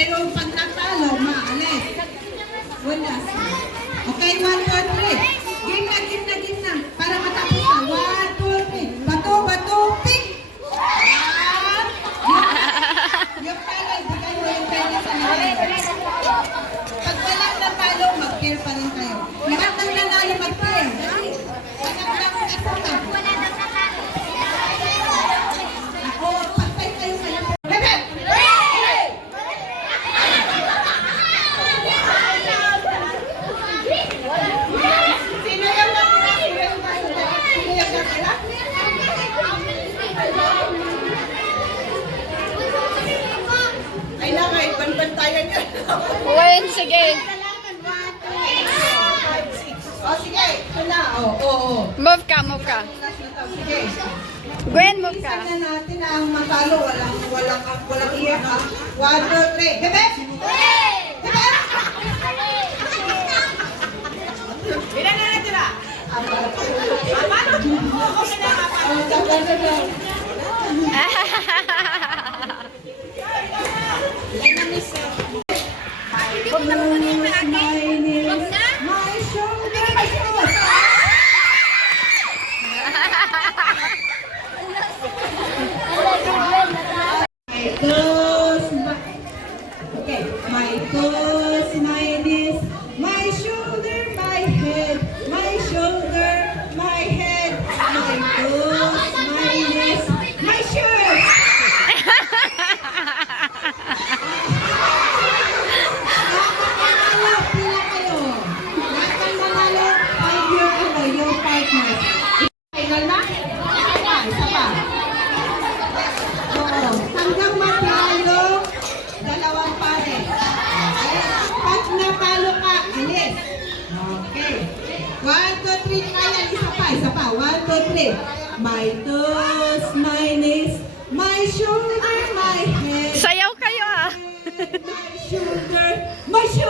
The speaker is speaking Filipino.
pero pag natalo, maalis. Wala. Okay, 1, 2, 3. Game na, game na, game na. Para matapos na. 1, 2, 3. Bato, bato, pick! Yung pala, bigay mo yung pala sa mga. Pag walang natalo, mag-pair pa rin kayo. Lahat ng nanalo, mag-pair. Walang natalo. Ako, pagpay kayo kayo. Bebet! Sino yung natira? Sino yung natira? Sino yung natira? Ay na nga, banbantayan niya. Uwin, sige. O sige, ito na. Oo. Move ka, move ka. Sige. Gwen, move ka. Isa na natin ang matalo. Walang iyak ha. 1, 2, 3. Bebet! Bebet! Ilan na natira? Paano? Ako na lang. Huwag na muna yung malaki. Huwag na? My shoulder, my shoulder. My toes, okay. My toes, my knees, my shoulder, my head, my shoulder, my head, my toes, my knees, my shirt. Lahat ng manalo, pila kayo. Lahat ng manalo, 5 your partner. Final na? Isa pa. Oo. Hanggang matalo, dalawang pare. Pag natalo ka, alis. Okay. 1, 2, 3, kaya. Isa pa. 1, 2, 3. My toes, my knees, my shoulder, my head. Sayaw kayo ah. My shoulder, my shoulder.